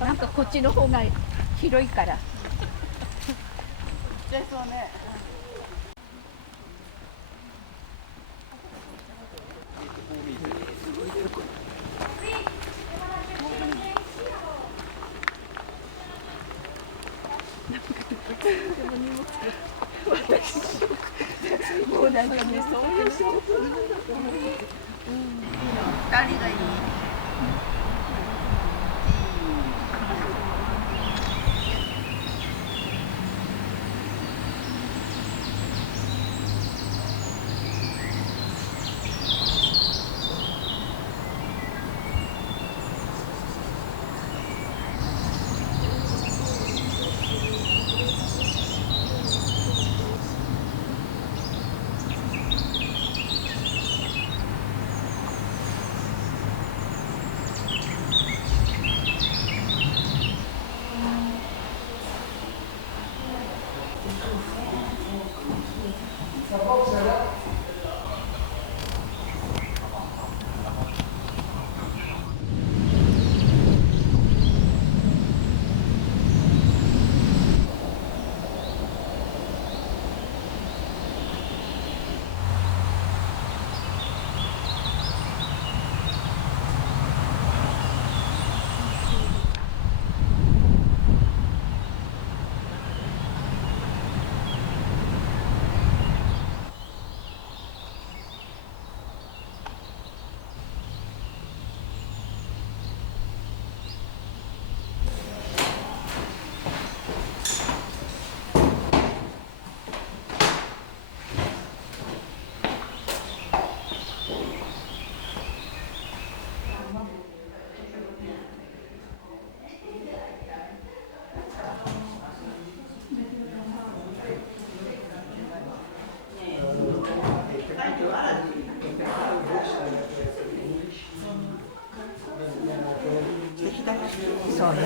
なんかこっちの方が広いから。じゃあそうね。もうなんかね、そういうショック。二人がいい。そうよ。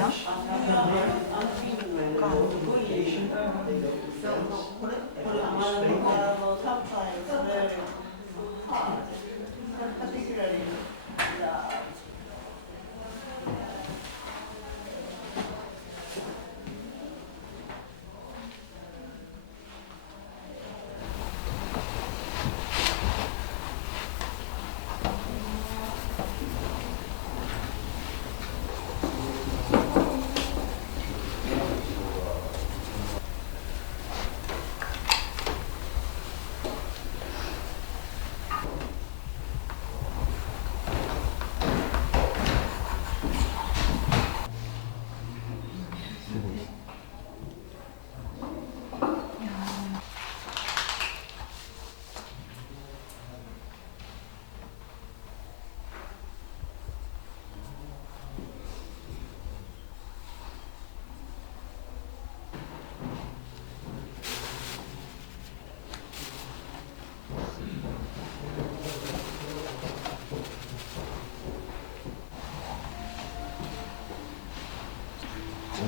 キ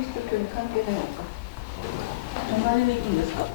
リスト教に関係ないのか。何に行くんですか。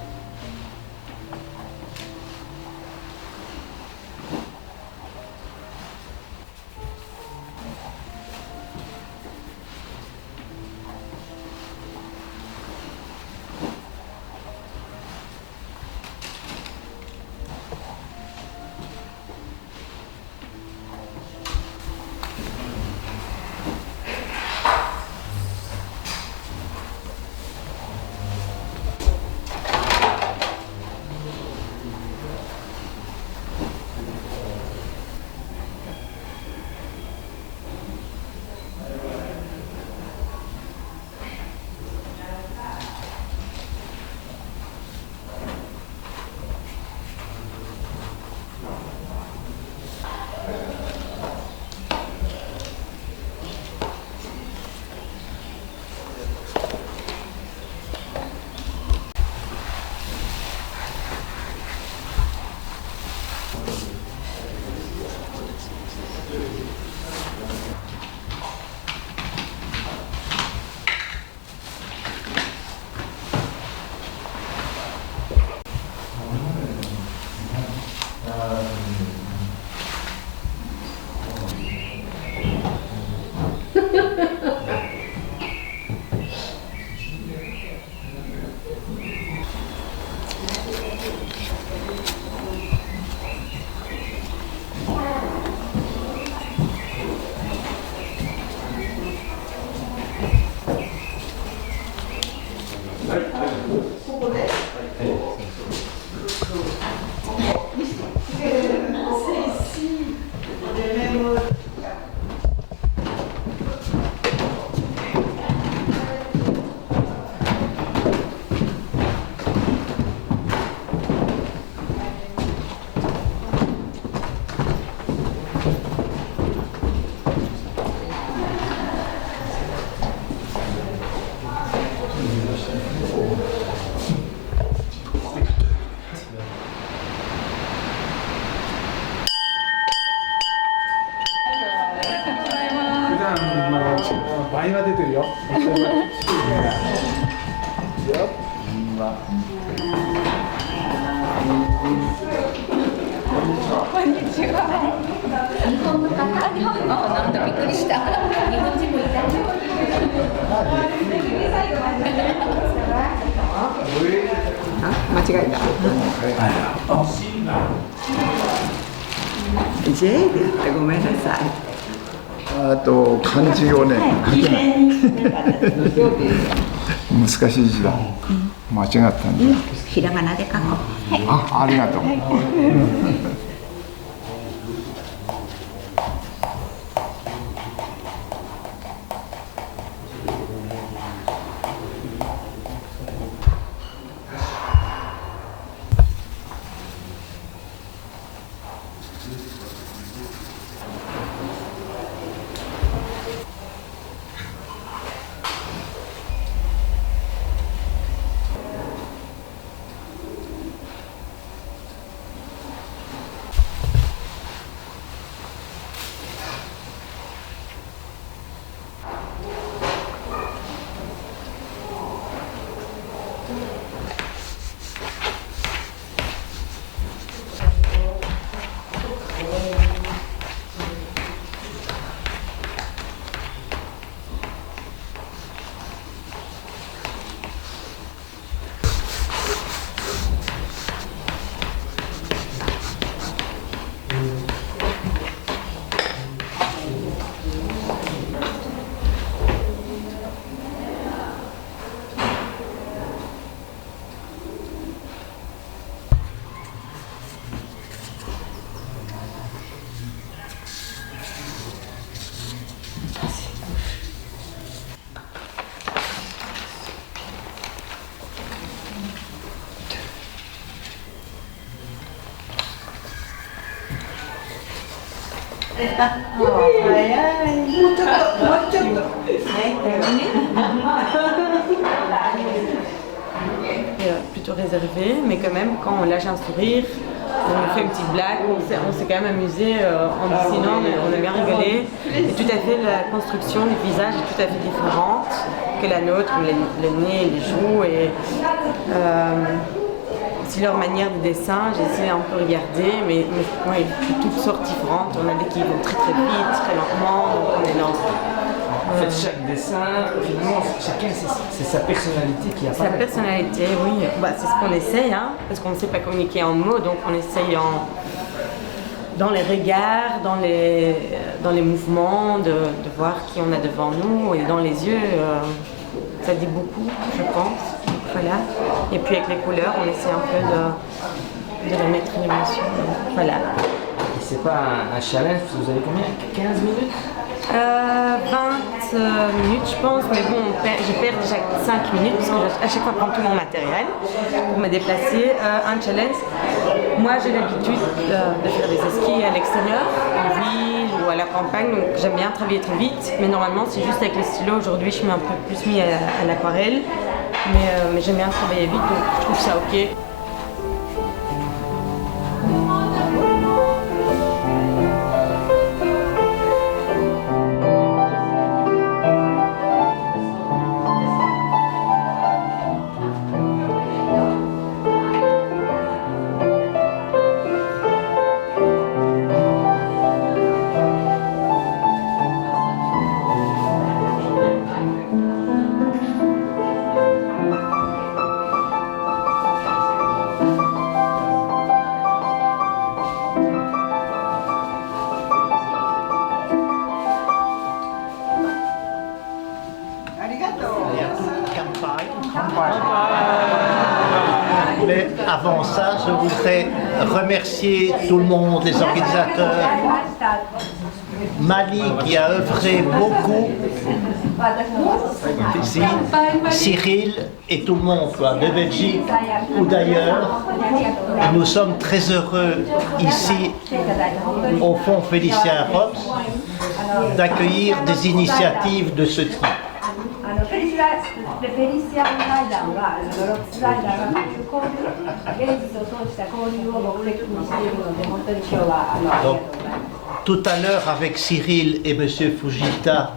今出てるよ。こんにちは。日本の方、日本のなんだびっくりした。日本人もいた。間違えた。J で言ってごめんなさい。あと漢字をね書けない。難しい字だ。間違ったんだ。ひらがなで書こう。はい。ありがとう。Plutôt réservé, mais quand même, quand on lâche un sourire, on fait une petite blague, on s'est quand même amusé en dessinant, on a bien rigolé. Et tout à fait, la construction du visage est tout à fait différente que la nôtre, le nez, les joues et aussi leur manière de dessin. J'ai essayé un peu de regarder, mais ouais, toutes sortes différentes. On a des qui vont très très vite, très lentement, donc on est dans... En fait, chaque dessin, finalement, chacun, c'est sa personnalité qui apparaît. Sa personnalité, oui. Bah, c'est ce qu'on essaye, hein, parce qu'on ne sait pas communiquer en mots, donc on essaye dans les regards, dans les mouvements, de voir qui on a devant nous, et dans les yeux, ça dit beaucoup, je pense. Voilà. Et puis avec les couleurs, on essaie un peu de remettre une émotion. Voilà. Et c'est pas un challenge, parce que vous avez combien? 15 minutes? 20 minutes je pense, mais bon, je perds déjà 5 minutes parce que à chaque fois je prends tout mon matériel pour me déplacer. Un challenge, moi j'ai l'habitude de faire des skis à l'extérieur, en ville ou à la campagne, donc j'aime bien travailler très vite, mais normalement c'est juste avec les stylos. Aujourd'hui je suis un peu plus mis à l'aquarelle, mais j'aime bien travailler vite, donc je trouve ça ok. Mais avant ça, je voudrais remercier tout le monde, les organisateurs, Mali qui a œuvré beaucoup, ici, Cyril et tout le monde, quoi, de Belgique ou d'ailleurs. Nous sommes très heureux ici au Fonds Félicien Rops d'accueillir des initiatives de ce type. Donc, tout à l'heure avec Cyril et M. Fujita,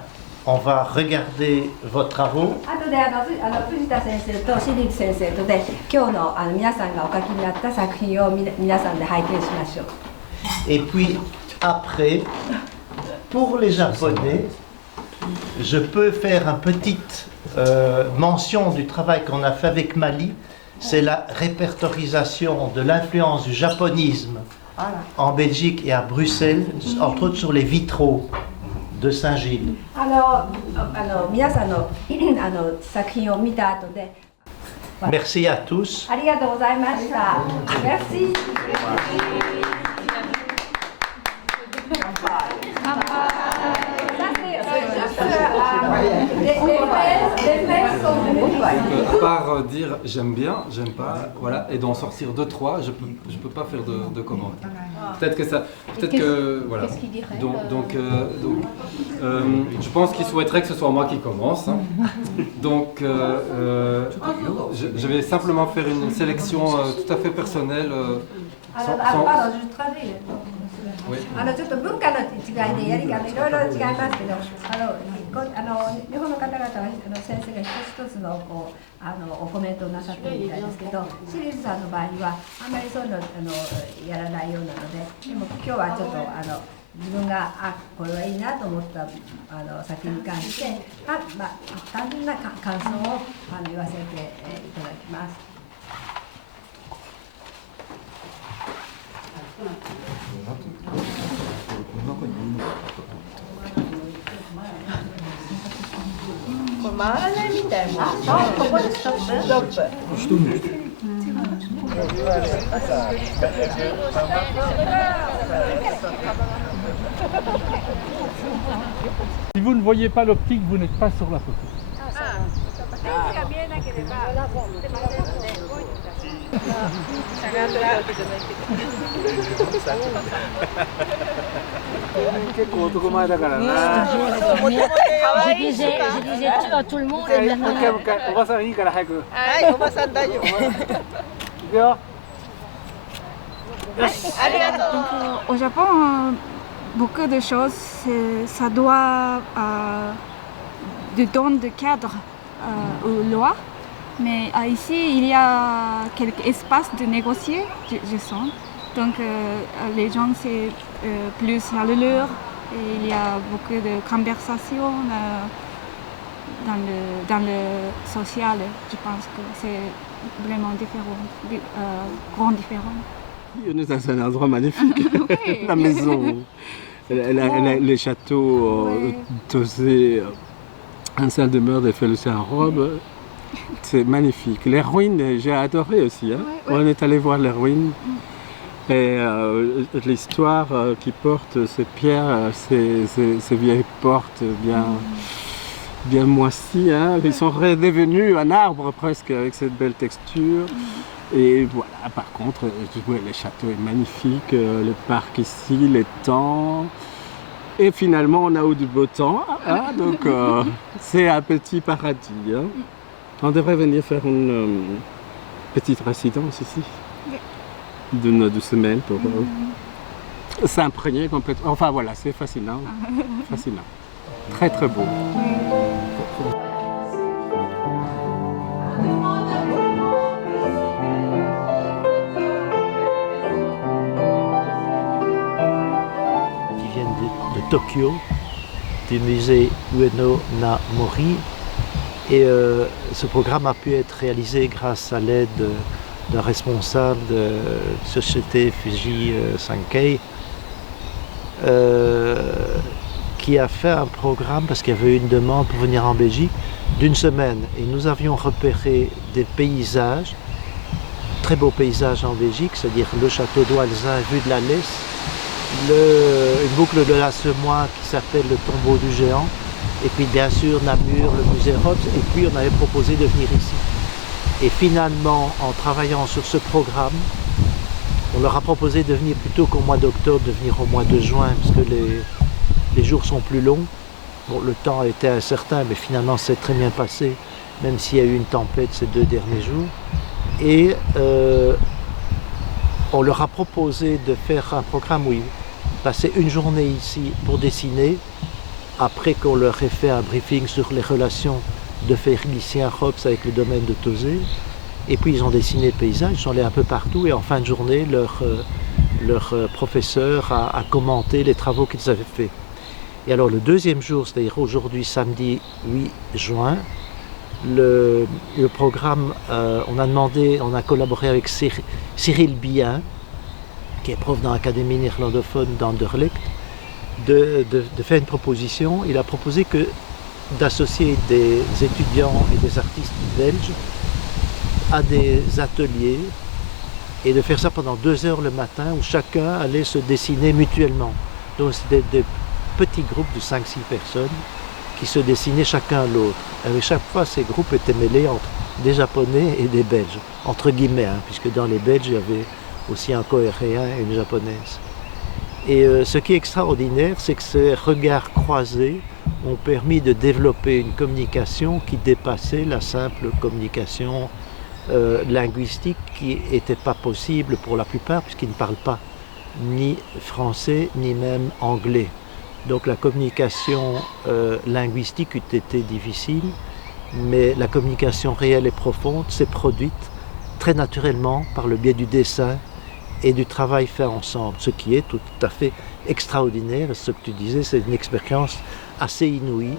on va regarder vos travaux. 後で藤田先生とシリーズ先生とで今日の皆さんがお書きになった作品を皆さんで拝見しましょう。 Et puis après, pour les Japonais, je peux faire une petite mention du travail qu'on a fait avec Mali. C'est la répertorisation de l'influence du japonisme en Belgique et à Bruxelles, entre autres sur les vitraux de Saint-Gilles. 皆さんの作品を見た後で Merci à tous. ありがとうございました。Merci. À part dire j'aime bien, j'aime pas, voilà, et d'en sortir 2-3, je peux pas faire de commentaires. Peut-être que ça, peut-être que voilà. Qu'est-ce qu'il dirait Donc, je pense qu'il souhaiterait que ce soit moi qui commence. Hein. Donc, je vais simplement faire une sélection tout à fait personnelle. Oui. ちょっと文化の違いでやり方いろいろ違いますけど、日本の方々は先生が一つ一つのコメントをなさってるみたいですけど、シリーズさんの場合にはあんまりそういうのやらないようなので、でも今日はちょっと自分がこれはいいなと思った作品に関して単純な感想を言わせていただきます。 Si vous ne voyez pas l'optique, vous n'êtes pas sur la photo. Je disais tu à tout le monde et maintenant... Au Japon, beaucoup de choses, ça doit donner de cadre aux lois. Mais ici, il y a quelques espaces de négocier, je sens. Donc les gens, c'est plus chaleureux. Et il y a beaucoup de conversations dans le social. Je pense que c'est vraiment différent, grand différent. C'est un endroit magnifique. Oui. La maison, les châteaux, Tosé, un salle de demeure de Félicien Robe. C'est magnifique. Les ruines, j'ai adoré aussi. Hein. Ouais. On est allé voir les ruines. Et l'histoire qui porte ces pierres, ces vieilles portes bien moisies, hein. Ils sont redevenus un arbre presque avec cette belle texture. Et voilà, par contre, le château est magnifique, le parc ici, les temps. Et finalement, on a eu du beau temps, hein, donc c'est un petit paradis. Hein. On devrait venir faire une petite résidence ici, d'une 2 semaines pour s'imprégner complètement. Enfin voilà, c'est fascinant, fascinant. Très très beau. Qui viennent de Tokyo, du musée Ueno-na-Mori. Et ce programme a pu être réalisé grâce à l'aide d'un responsable de la société Fuji Sankei qui a fait un programme parce qu'il y avait une demande pour venir en Belgique d'1 semaine. Et nous avions repéré des paysages, très beaux paysages en Belgique, c'est-à-dire le château d'Oilzin vue de la Lesse, une boucle de la Semois qui s'appelle le tombeau du géant, et puis bien sûr Namur, le musée Robs, et puis on avait proposé de venir ici. Et finalement, en travaillant sur ce programme, on leur a proposé de venir plutôt qu'au mois d'octobre, de venir au mois de juin, parce que les jours sont plus longs. Bon, le temps était incertain, mais finalement c'est très bien passé, même s'il y a eu une tempête ces 2 derniers jours. Et on leur a proposé de faire un programme où ils passaient une journée ici pour dessiner, après qu'on leur ait fait un briefing sur les relations de Félicien-Rops avec le domaine de Tauzé. Et puis ils ont dessiné le paysage, ils sont allés un peu partout et en fin de journée, leur professeur a commenté les travaux qu'ils avaient faits. Et alors le deuxième jour, c'est-à-dire aujourd'hui, samedi 8 juin, le programme, on a collaboré avec Cyril Bien, qui est prof dans l'Académie néerlandophone d'Anderlecht, de faire une proposition. Il a proposé d'associer des étudiants et des artistes belges à des ateliers et de faire ça pendant 2 heures le matin où chacun allait se dessiner mutuellement. Donc c'était des petits groupes de 5-6 personnes qui se dessinaient chacun l'autre. Et chaque fois, ces groupes étaient mêlés entre des Japonais et des Belges, entre guillemets, puisque dans les Belges, il y avait aussi un Coréen et une Japonaise. Et ce qui est extraordinaire, c'est que ces regards croisés ont permis de développer une communication qui dépassait la simple communication linguistique qui n'était pas possible pour la plupart, puisqu'ils ne parlent pas ni français, ni même anglais. Donc la communication linguistique eût été difficile, mais la communication réelle et profonde s'est produite très naturellement par le biais du dessin et du travail fait ensemble, ce qui est tout à fait extraordinaire. Ce que tu disais, c'est une expérience assez inouïe.